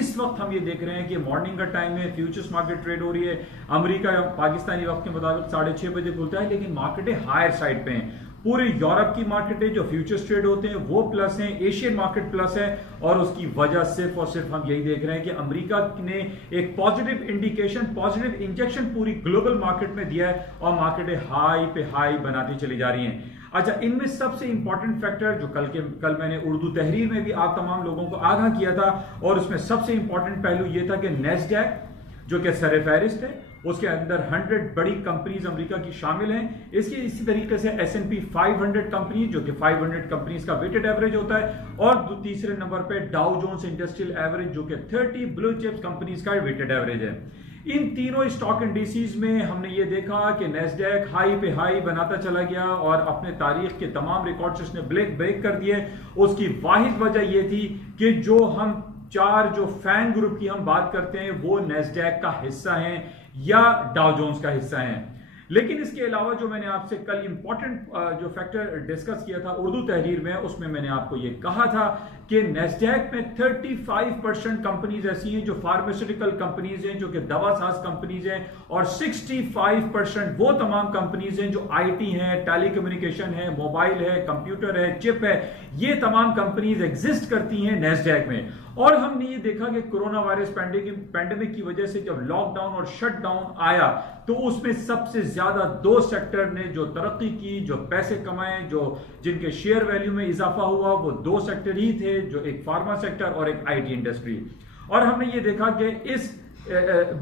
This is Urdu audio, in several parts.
اس وقت ہم یہ دیکھ رہے ہیں کہ مارننگ کا ٹائم ہے, فیوچرز مارکیٹ ٹریڈ ہو رہی ہے, امریکہ پاکستانی وقت کے مطابق 6:30 بجے کھلتا ہے, لیکن مارکیٹیں ہائر سائڈ پہ ہیں. پورے یورپ کی مارکیٹیں جو فیوچرز ٹریڈ ہوتے ہیں وہ پلس ہیں, ایشین مارکیٹ پلس ہے, اور اس کی وجہ صرف اور صرف ہم یہی دیکھ رہے ہیں کہ امریکہ نے ایک پازیٹیو انڈیکیشن, پازیٹیو انجیکشن پوری گلوبل مارکیٹ میں دیا ہے, اور مارکیٹیں ہائی پہ ہائی بناتی چلی جا رہی ہیں. اچھا, ان میں سب سے امپورٹنٹ فیکٹر جو کل میں نے اردو تحریر میں بھی آپ تمام لوگوں کو آگاہ کیا تھا, اور اس میں سب سے امپورٹنٹ پہلو یہ تھا کہ نیسڈیک جو کہ سر فہرست ہے, اس کے اندر 100 بڑی کمپنیز امریکہ کی شامل ہیں. اسی طریقے سے S&P 500 کمپنی جو کہ 500 کمپنیز کا ویٹڈ ایوریج ہوتا ہے, اور تیسرے نمبر پہ ڈاؤ جونز انڈسٹریل ایوریج جو کہ 30 بلو چپس کمپنیز کا ویٹڈ ایوریج ہے. ان تینوں اسٹاک انڈیسیز میں ہم نے یہ دیکھا کہ نیسڈیک ہائی پہ ہائی بناتا چلا گیا, اور اپنے تاریخ کے تمام ریکارڈز اس نے بریک کر دیے. اس کی واحد وجہ یہ تھی کہ جو ہم چار جو فین گروپ کی ہم بات کرتے ہیں وہ نیسڈیک کا حصہ ہیں یا ڈاؤ جونز کا حصہ ہیں. لیکن اس کے علاوہ جو میں نے آپ سے کل امپورٹنٹ جو فیکٹر ڈسکس کیا تھا اردو تحریر میں, اس میں نے آپ کو یہ کہا تھا کہ نیسڈیک میں 35% کمپنیز ایسی ہیں جو فارماسیوٹیکل کمپنیز ہیں, جو کہ دوا ساز کمپنیز ہیں, اور 65% وہ تمام کمپنیز ہیں جو آئی ٹی ہیں, ٹیلی کمیونیکیشن ہے, موبائل ہے, کمپیوٹر ہے, چپ ہے. یہ تمام کمپنیز ایگزسٹ کرتی ہیں نیسڈیک میں. اور ہم نے یہ دیکھا کہ کورونا وائرس پینڈیمک کی وجہ سے جب لاک ڈاؤن اور شٹ ڈاؤن آیا تو اس میں سب سے زیادہ دو سیکٹر نے جو ترقی کی, جو پیسے کمائے, جن کے شیئر ویلیو میں اضافہ ہوا, وہ دو سیکٹر ہی تھے, جو ایک فارما سیکٹر اور ایک آئی ٹی انڈسٹری. اور ہم نے یہ دیکھا کہ اس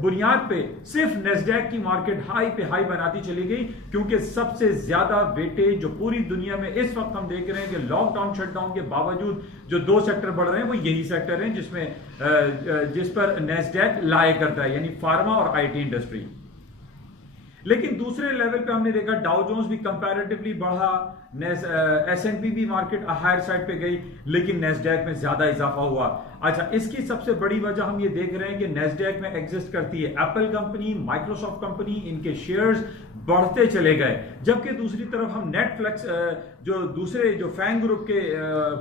بنیاد پہ صرف نیسڈیک کی مارکیٹ ہائی پہ ہائی بناتی چلی گئی, کیونکہ سب سے زیادہ ویٹیج جو پوری دنیا میں اس وقت ہم دیکھ رہے ہیں کہ لاک ڈاؤن شٹ ڈاؤن کے باوجود جو دو سیکٹر بڑھ رہے ہیں وہ یہی سیکٹر ہیں جس پر نیسڈیک لائے کرتا ہے, یعنی فارما اور آئی ٹی انڈسٹری. لیکن دوسرے لیول پہ ہم نے دیکھا ڈاؤ جونز بھی کمپیریٹیولی بڑھا, S&P بھی مارکیٹ ہائر سائڈ پہ گئی, لیکن نیسڈیک میں زیادہ اضافہ ہوا. اچھا, اس کی سب سے بڑی وجہ ہم یہ دیکھ رہے ہیں کہ نیسڈیک میں ایگزسٹ کرتی ہے ایپل کمپنی, مائکروسافٹ کمپنی, ان کے شیئرز بڑھتے چلے گئے. جبکہ دوسری طرف ہم نیٹ فلیکس جو دوسرے جو فین گروپ کے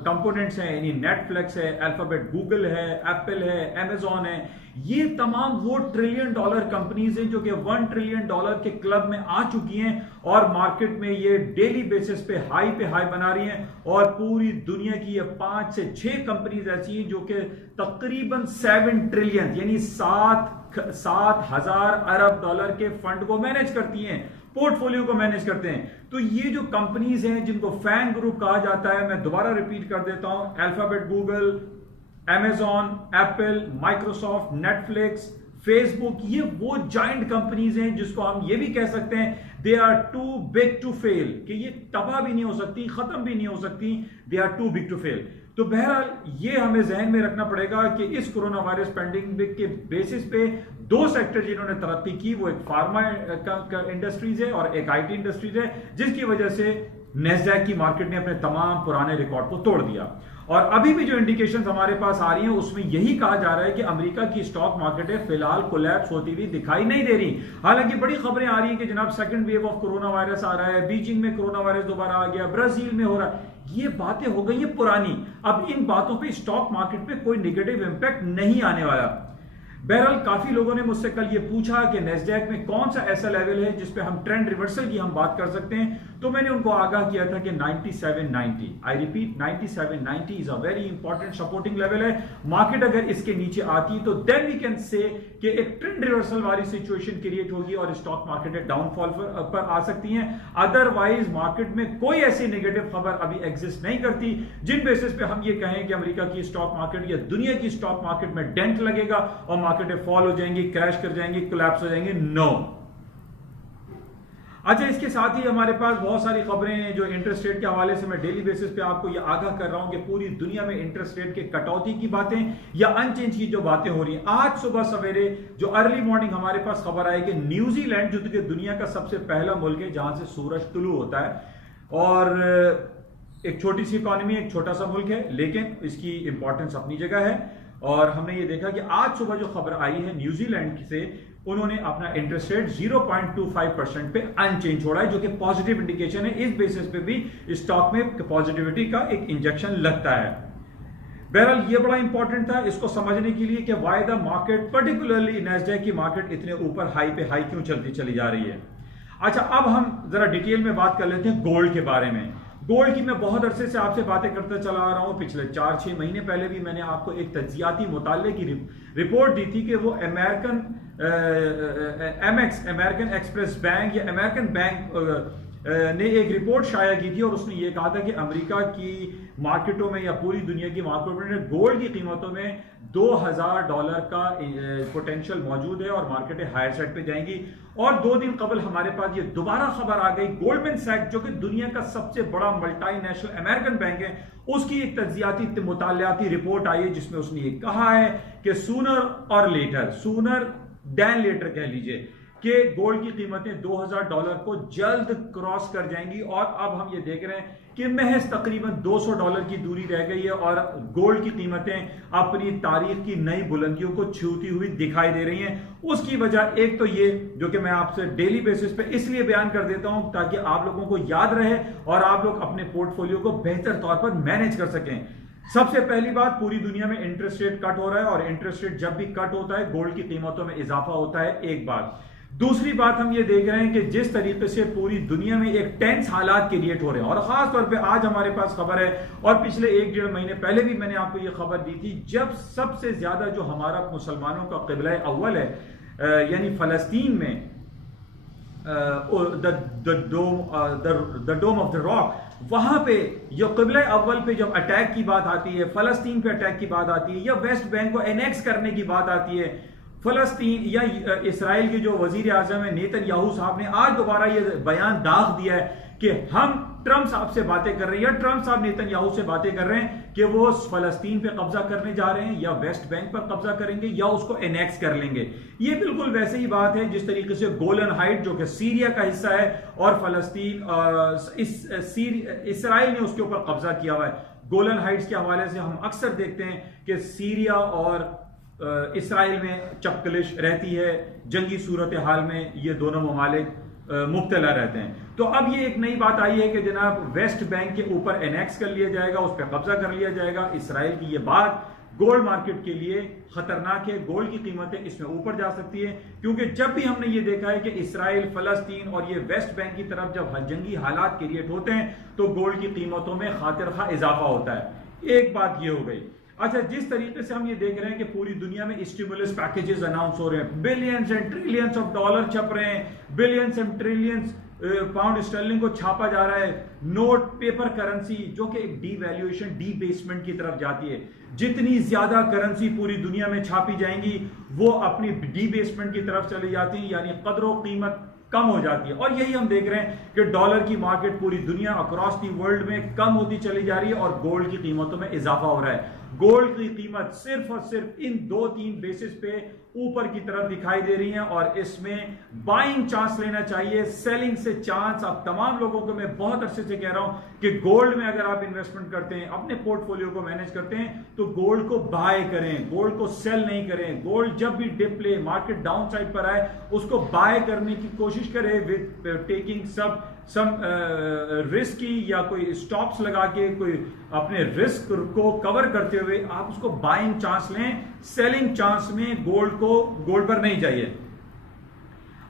کمپوننٹس ہیں, یعنی نیٹ فلیکس ہے, الفابیٹ گوگل ہے, ایپل ہے, امیزون ہے, یہ تمام وہ $1 ٹریلین کمپنیز ہیں جو کہ $1 ٹریلین کے کلب میں آ چکی ہیں, اور مارکیٹ میں یہ ڈیلی بیسس پہ ہائی بنا رہی ہیں. اور پوری دنیا کی یہ 5 سے 6 کمپنیز ایسی ہیں جو کہ تقریباً 7 ٹریلین یعنی 7,000 ارب ڈالر کے فنڈ کو مینج کرتی ہیں, پورٹ فولیو کو مینج کرتے ہیں. تو یہ جو کمپنیز ہیں جن کو فین گروپ کہا جاتا ہے, میں دوبارہ ریپیٹ کر دیتا ہوں, Alphabet Google, Amazon, Apple, Microsoft, Netflix, Facebook, یہ وہ جائنٹ کمپنیز ہیں جس کو ہم یہ بھی کہہ سکتے ہیں they are too big to fail, کہ یہ تباہ بھی نہیں ہو سکتی, ختم بھی نہیں ہو سکتی, they are too big to fail. تو بہرحال یہ ہمیں ذہن میں رکھنا پڑے گا کہ اس کورونا وائرس پینڈیمک کے بیسس پہ دو سیکٹر جنہوں نے ترقی کی وہ ایک فارما انڈسٹریز ہے اور ایک آئی ٹی انڈسٹریز ہے, جس کی وجہ سے نیسڈیک کی مارکیٹ نے اپنے تمام پرانے ریکارڈ کو توڑ دیا. اور ابھی بھی جو انڈیکیشنز ہمارے پاس آ رہی ہیں اس میں یہی کہا جا رہا ہے کہ امریکہ کی اسٹاک مارکیٹیں فی الحال کولیپس ہوتی ہوئی دکھائی نہیں دے رہی. حالانکہ بڑی خبریں آ رہی ہیں کہ جناب second wave of coronavirus آ رہا ہے, بیجنگ میں کورونا وائرس دوبارہ آ گیا, برازیل میں ہو رہا ہے. یہ باتیں ہو گئی ہیں پرانی, اب ان باتوں پہ اسٹاک مارکیٹ پہ کوئی نیگیٹو امپیکٹ نہیں آنے والا. بہرحال کافی لوگوں نے مجھ سے کل یہ پوچھا کہ نیسڈیک میں کون سا ایسا لیول ہے جس پہ ہم ٹرینڈ ریورسل کی ہم بات کر سکتے ہیں, تو میں نے ان کو آگاہ کیا تھا کہ 9790, I repeat 9790 is a very important supporting level ہے. مارکیٹ اگر اس کے نیچے آتی تو دین وی کین سے کہ ایک ٹرینڈ ریورسل والی سچویشن کریٹ ہوگی اور اسٹاک مارکیٹ ڈاؤن فال پر آ سکتی ہیں. ادروائز مارکیٹ میں کوئی ایسی نیگیٹو خبر ابھی ایگزسٹ نہیں کرتی جن بیسس پہ ہم یہ کہیں کہ امریکہ کی اسٹاک مارکیٹ یا دنیا کی اسٹاک مارکیٹ میں ڈینٹ لگے گا اور مارکیٹیں فال ہو جائیں گی, کریش کر جائیں گی, کولیپس ہو جائیں گی. نو. اچھا, اس کے ساتھ ہی ہمارے پاس بہت ساری خبریں ہیں جو انٹرسٹ ریٹ کے حوالے سے میں ڈیلی بیسس پہ آپ کو یہ آگاہ کر رہا ہوں کہ پوری دنیا میں انٹرسٹ ریٹ کے کٹوتی کی باتیں یا ان چینج کی جو باتیں ہو رہی ہیں. آج صبح سویرے جو ارلی مارننگ ہمارے پاس خبر آئی کہ نیوزی لینڈ جو کہ دنیا کا سب سے پہلا ملک ہے جہاں سے سورج طلوع ہوتا ہے, اور ایک چھوٹی سی اکانومی, ایک چھوٹا سا ملک ہے, لیکن اس کی امپورٹنس اپنی جگہ ہے. اور ہم نے یہ دیکھا کہ آج صبح جو خبر آئی ہے نیوزی لینڈ سے انہوں نے اپنا انٹرسٹ ریٹ 0.25% پہ انچینج چھوڑا ہے، جو کہ پازیٹیو انڈیکیشن ہے. اس بیسس پہ بھی اسٹاک میں پازیٹیوٹی کا ایک انجیکشن لگتا ہے. بہرحال یہ بڑا امپورٹنٹ تھا اس کو سمجھنے کے لیے کہ وائی دا مارکیٹ پرٹیکولرلی نیسڈیک کی مارکیٹ اتنے اوپر ہائی پہ ہائی کیوں چلتی چلی جا رہی ہے. اچھا اب ہم ذرا ڈیٹیل میں بات کر لیتے ہیں گولڈ کے بارے میں. گولڈ کی میں بہت عرصے سے آپ سے باتیں کرتا چلا آ رہا ہوں. پچھلے 4-6 مہینے پہلے بھی میں نے آپ کو ایک تجزیاتی مطالعے کی رپورٹ دی تھی کہ وہ امریکن ایکسپریس بینک یا امریکن بینک نے ایک رپورٹ شائع کی تھی اور اس نے یہ کہا تھا کہ امریکہ کی مارکیٹوں میں یا پوری دنیا کی مارکیٹوں میں گولڈ کی قیمتوں میں $2,000 کا پوٹینشیل موجود ہے اور مارکیٹیں ہائر سائڈ پہ جائیں گی. اور 2 دن قبل ہمارے پاس یہ دوبارہ خبر آ گئی، گولڈمن سیکس جو کہ دنیا کا سب سے بڑا ملٹی نیشنل امریکن بینک ہے، اس کی ایک تجزیاتی مطالعاتی رپورٹ آئی ہے جس میں اس نے یہ کہا ہے کہ سونر اور لیٹر، سونر دین لیٹر کہہ لیجئے، کہ گولڈ کی قیمتیں $2,000 کو جلد کراس کر جائیں گی. اور اب ہم یہ دیکھ رہے ہیں کہ محض تقریباً $200 کی دوری رہ گئی ہے اور گولڈ کی قیمتیں اپنی تاریخ کی نئی بلندیوں کو چھوتی ہوئی دکھائی دے رہی ہیں. اس کی وجہ ایک تو یہ جو کہ میں آپ سے ڈیلی بیسس پہ اس لیے بیان کر دیتا ہوں تاکہ آپ لوگوں کو یاد رہے اور آپ لوگ اپنے پورٹ فولیو کو بہتر طور پر مینج کر سکیں. سب سے پہلی بات، پوری دنیا میں انٹرسٹ ریٹ کٹ ہو رہا ہے اور انٹرسٹ ریٹ جب بھی کٹ ہوتا ہے گولڈ کی قیمتوں میں اضافہ ہوتا ہے. ایک بات. دوسری بات ہم یہ دیکھ رہے ہیں کہ جس طریقے سے پوری دنیا میں ایک ٹینس حالات کریٹ ہو رہے ہیں اور خاص طور پہ آج ہمارے پاس خبر ہے اور پچھلے 1-1.5 مہینے پہلے بھی میں نے آپ کو یہ خبر دی تھی، جب سب سے زیادہ جو ہمارا مسلمانوں کا قبلہ اول ہے یعنی فلسطین میں دا ڈوم آف دا راک، وہاں پہ یہ قبلہ اول پہ جب اٹیک کی بات آتی ہے، فلسطین پہ اٹیک کی بات آتی ہے یا ویسٹ بینک کو انیکس کرنے کی بات آتی ہے، فلسطین یا اسرائیل کے جو وزیر اعظم ہیں نیتن یاہو صاحب نے آج دوبارہ یہ بیان داغ دیا ہے کہ ہم ٹرمپ صاحب سے باتیں کر رہے ہیں یا ٹرمپ صاحب نیتن یاہو سے باتیں کر رہے ہیں کہ وہ فلسطین پہ قبضہ کرنے جا رہے ہیں یا ویسٹ بینک پر قبضہ کریں گے یا اس کو انیکس کر لیں گے. یہ بالکل ویسے ہی بات ہے جس طریقے سے گولن ہائٹ جو کہ سیریا کا حصہ ہے اور فلسطین اسرائیل نے اس کے اوپر قبضہ کیا ہوا ہے. گولن ہائٹس کے حوالے سے ہم اکثر دیکھتے ہیں کہ سیریا اور اسرائیل میں چپکلش رہتی ہے، جنگی صورتحال میں یہ دونوں ممالک مبتلا رہتے ہیں. تو اب یہ ایک نئی بات آئی ہے کہ جناب ویسٹ بینک کے اوپر انیکس کر لیا جائے گا، اس پہ قبضہ کر لیا جائے گا. اسرائیل کی یہ بات گولڈ مارکیٹ کے لیے خطرناک ہے. گولڈ کی قیمتیں اس میں اوپر جا سکتی ہے کیونکہ جب بھی ہم نے یہ دیکھا ہے کہ اسرائیل، فلسطین اور یہ ویسٹ بینک کی طرف جب جنگی حالات کریٹ ہوتے ہیں تو گولڈ کی قیمتوں میں خاطر خواہ اضافہ ہوتا ہے. ایک بات یہ ہو گئی. اچھا، جس طریقے سے ہم یہ دیکھ رہے ہیں کہ پوری دنیا میں اسٹیمولس پیکیجز اناؤنس ہو رہے ہیں، billions and trillions of dollar چھپ رہے ہیں، billions and trillions pound Stirling کو چھاپا جا رہا ہے. نوٹ پیپر کرنسی جو کہ ایک ڈی ویلیویشن، ڈی بیسمنٹ کی طرف جاتی ہے. جتنی زیادہ کرنسی پوری دنیا میں چھاپی جائیں گی وہ اپنی ڈی بیسمنٹ کی طرف چلی جاتی ہیں، یعنی قدر و قیمت کم ہو جاتی ہے. اور یہی ہم دیکھ رہے ہیں کہ ڈالر کی مارکیٹ پوری دنیا اکراس دی ورلڈ میں کم ہوتی چلی جا رہی ہے اور گولڈ کی قیمتوں میں اضافہ ہو رہا ہے. گولڈ کی قیمت صرف اور صرف ان 2-3 بیسس پہ اوپر کی طرف دکھائی دے رہی ہیں اور اس میں بائنگ چانس لینا چاہیے، سیلنگ سے چانس. اب تمام لوگوں کو میں بہت عرصے سے کہہ رہا ہوں کہ گولڈ میں اگر آپ انویسٹمنٹ کرتے ہیں، اپنے پورٹ فولیو کو مینج کرتے ہیں تو گولڈ کو بائی کریں، گولڈ کو سیل نہیں کریں. گولڈ جب بھی ڈپ لے، مارکیٹ ڈاؤن سائڈ پر آئے، اس کو بائی کرنے کی کوشش کریں ود ٹیکنگ سم رسک کی یا کوئی اسٹاپس لگا کے کوئی اپنے رسک کو کور کرتے ہوئے آپ اس کو بائنگ چانس لیں. سیلنگ چانس میں گولڈ پر نہیں جائیے.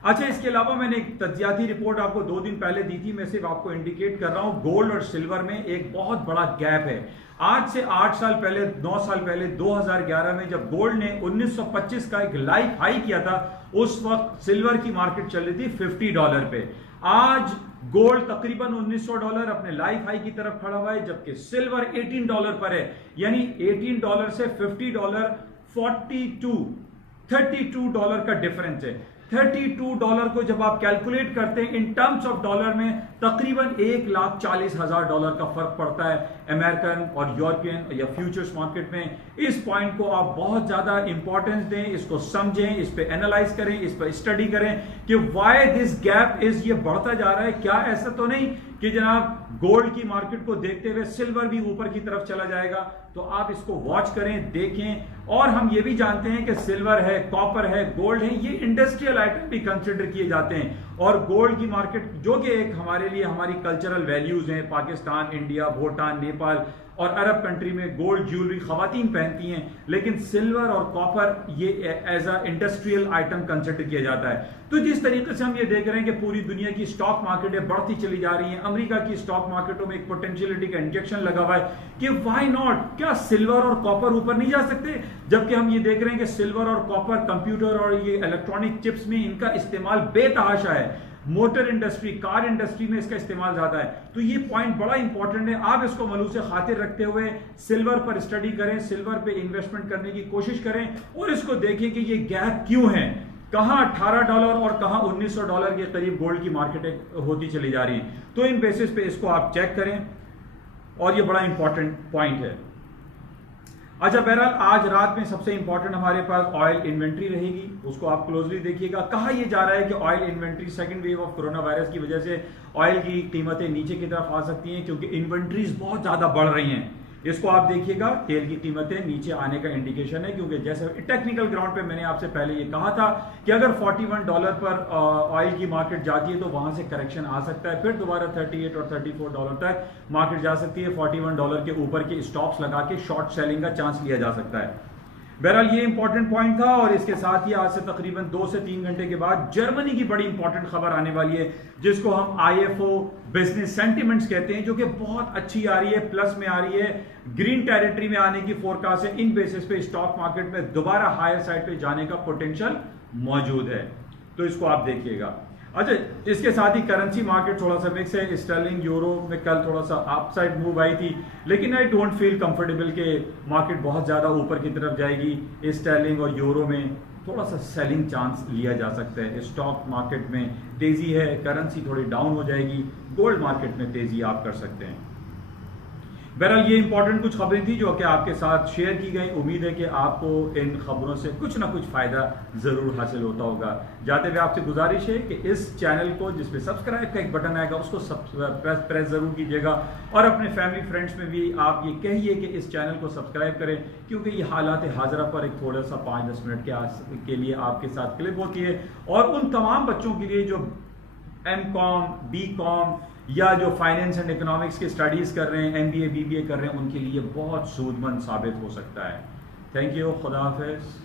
اچھا، اس کے علاوہ میں نے ایک تجزیاتی رپورٹ آپ کو 2 دن پہلے دی تھی، میں صرف آپ کو انڈیکیٹ کر رہا ہوں. گولڈ اور سلور میں ایک بہت بڑا گیپ ہے. آج سے 8 سال پہلے، 9 سال پہلے 2011 میں جب گولڈ نے 1925 کا ایک لائف ہائی کیا تھا، اس وقت سلور کی مارکیٹ چل رہی تھی $50 پہ. آج گولڈ تقریباً $1900 اپنے لائف ہائی کی طرف کھڑا ہوا ہے جبکہ سلور $18 پر ہے. یعنی $18 سے $50 $32 کا ڈیفرنس ہے. $32 کو جب آپ کیلکولیٹ کرتے ہیں ان ٹرمز آف ڈالر میں تقریباً $1,40,000 کا فرق پڑتا ہے امریکن اور یورپین یا فیوچرز مارکیٹ میں. اس پوائنٹ کو آپ بہت زیادہ امپورٹنس دیں، اس کو سمجھیں، اس پہ اینالائز کریں، اس پہ اسٹڈی کریں کہ وائی دس گیپ از، یہ بڑھتا جا رہا ہے. کیا ایسا تو نہیں کہ جناب گولڈ کی مارکیٹ کو دیکھتے ہوئے سلور بھی اوپر کی طرف چلا جائے گا، تو آپ اس کو واچ کریں، دیکھیں. اور ہم یہ بھی جانتے ہیں کہ سلور ہے، کاپر ہے، گولڈ ہے، یہ انڈسٹریل آئٹم بھی کنسیڈر کیے جاتے ہیں. اور گولڈ کی مارکیٹ جو کہ ایک ہمارے لیے ہماری کلچرل ویلیوز ہیں، پاکستان، انڈیا، بھوٹان، نیپال اور عرب کنٹری میں گولڈ جیولری خواتین پہنتی ہیں، لیکن سلور اور کاپر یہ as a industrial item consider کیا جاتا ہے. تو جس طریقے سے ہم یہ دیکھ رہے ہیں کہ پوری دنیا کی اسٹاک مارکیٹیں بڑھتی چلی جا رہی ہیں، امریکہ کی اسٹاک مارکیٹوں میں ایک پوٹینشیلٹی کا انجیکشن لگا ہوا ہے کہ وائی ناٹ، کیا سلور اور کاپر اوپر نہیں جا سکتے؟ جبکہ ہم یہ دیکھ رہے ہیں کہ سلور اور کاپر کمپیوٹر اور یہ الیکٹرانک چپس میں ان کا استعمال بے تحاشا ہے، موٹر انڈسٹری، کار انڈسٹری میں اس کا استعمال زیادہ ہے. تو یہ پوائنٹ بڑا امپورٹنٹ ہے، آپ اس کو ملوث خاطر رکھتے ہوئے سلور پر اسٹڈی کریں، سلور پہ انویسٹمنٹ کرنے کی کوشش کریں اور اس کو دیکھیں کہ یہ گیپ کیوں ہے، کہاں $18 اور کہاں $1900 کے قریب گولڈ کی مارکیٹیں ہوتی چلی جا رہی ہیں. تو ان بیسس پہ اس کو آپ چیک کریں اور یہ بڑا امپورٹنٹ پوائنٹ ہے. اچھا، بہرحال آج رات میں سب سے امپورٹنٹ ہمارے پاس آئل انوینٹری رہے گی، اس کو آپ کلوزلی دیکھیے گا. کہا یہ جا رہا ہے کہ oil inventory second wave of corona virus کی وجہ سے آئل کی قیمتیں نیچے کی طرف آ سکتی ہیں کیونکہ انوینٹریز بہت زیادہ بڑھ رہی ہیں. اس کو آپ دیکھیے گا، تیل کی قیمتیں نیچے آنے کا انڈیکیشن ہے، کیونکہ جیسے ٹیکنیکل گراؤنڈ پہ میں نے آپ سے پہلے یہ کہا تھا کہ اگر $41 پر آئل کی مارکیٹ جاتی ہے تو وہاں سے کریکشن آ سکتا ہے، پھر دوبارہ $38 اور $34 تک مارکیٹ جا سکتی ہے. $41 کے اوپر کے اسٹاپس لگا کے شارٹ سیلنگ کا چانس لیا جا سکتا ہے. بہرحال یہ امپورٹنٹ پوائنٹ تھا. اور اس کے ساتھ ہی آج سے تقریباً 2 سے 3 گھنٹے کے بعد جرمنی کی بڑی امپورٹنٹ خبر آنے والی ہے، جس کو ہم IFO بزنس سینٹیمنٹس کہتے ہیں، جو کہ بہت اچھی آ رہی ہے، پلس میں آ رہی ہے، گرین ٹیریٹری میں آنے کی فورکاسٹ ہے. ان بیسس پہ اسٹاک مارکیٹ میں دوبارہ ہائر سائڈ پہ جانے کا پوٹینشیل موجود ہے، تو اس کو آپ دیکھیے گا. اچھا، اس کے ساتھ ہی کرنسی مارکیٹ تھوڑا سا مکس ہے. اسٹرلنگ یورو میں کل تھوڑا سا اپ سائڈ موو آئی تھی، لیکن آئی ڈونٹ فیل کمفرٹیبل کہ مارکیٹ بہت زیادہ اوپر کی طرف جائے گی. اسٹرلنگ اور یورو میں تھوڑا سا سیلنگ چانس لیا جا سکتا ہے. اسٹاک مارکیٹ میں تیزی ہے، کرنسی تھوڑی ڈاؤن ہو جائے گی. گولڈ مارکیٹ میں تیزی آپ کر سکتے ہیں. بہرحال یہ امپورٹنٹ کچھ خبریں تھیں جو کہ آپ کے ساتھ شیئر کی گئی. امید ہے کہ آپ کو ان خبروں سے کچھ نہ کچھ فائدہ ضرور حاصل ہوتا ہوگا. جاتے ہوئے آپ سے گزارش ہے کہ اس چینل کو، جس پہ سبسکرائب کا ایک بٹن آئے گا، اس کو پریس ضرور کیجیے گا اور اپنے فیملی فرینڈس میں بھی آپ یہ کہیے کہ اس چینل کو سبسکرائب کریں، کیونکہ یہ حالات حاضرہ پر ایک تھوڑا سا 5-10 منٹ کے لیے آپ کے ساتھ کلپ ہوتی ہے. اور ان تمام بچوں کے لیے جو M.Com B.Com یا جو فائنینس اینڈ اکنامکس کی اسٹڈیز کر رہے ہیں، MBA BBA کر رہے ہیں، ان کے لیے بہت سود مند ثابت ہو سکتا ہے. تھینک یو، خدا حافظ.